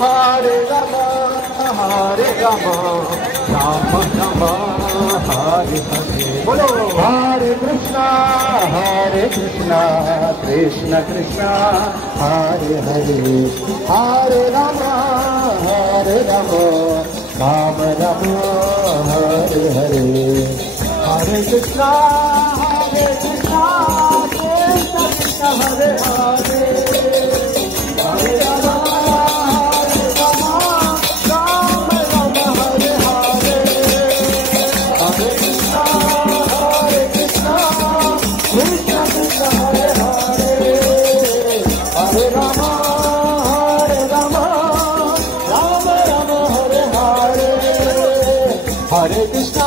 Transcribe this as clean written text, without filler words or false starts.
Hare Rama, Hare Rama, Rama Rama, Hare Hare. Bolo Hare Krishna, Krishna Krishna, Hare Hare. Hare Rama, Rama, Rama, Hare Hare. Hare Krishna, Krishna Krishna, Hare Hare. Hare Rama, Rama, Rama Rama, Hare Hare. Hare Krishna, Krishna Krishna, Hare Hare. Hare Rama, Rama, Rama Rama, Hare Hare. Hare Krishna.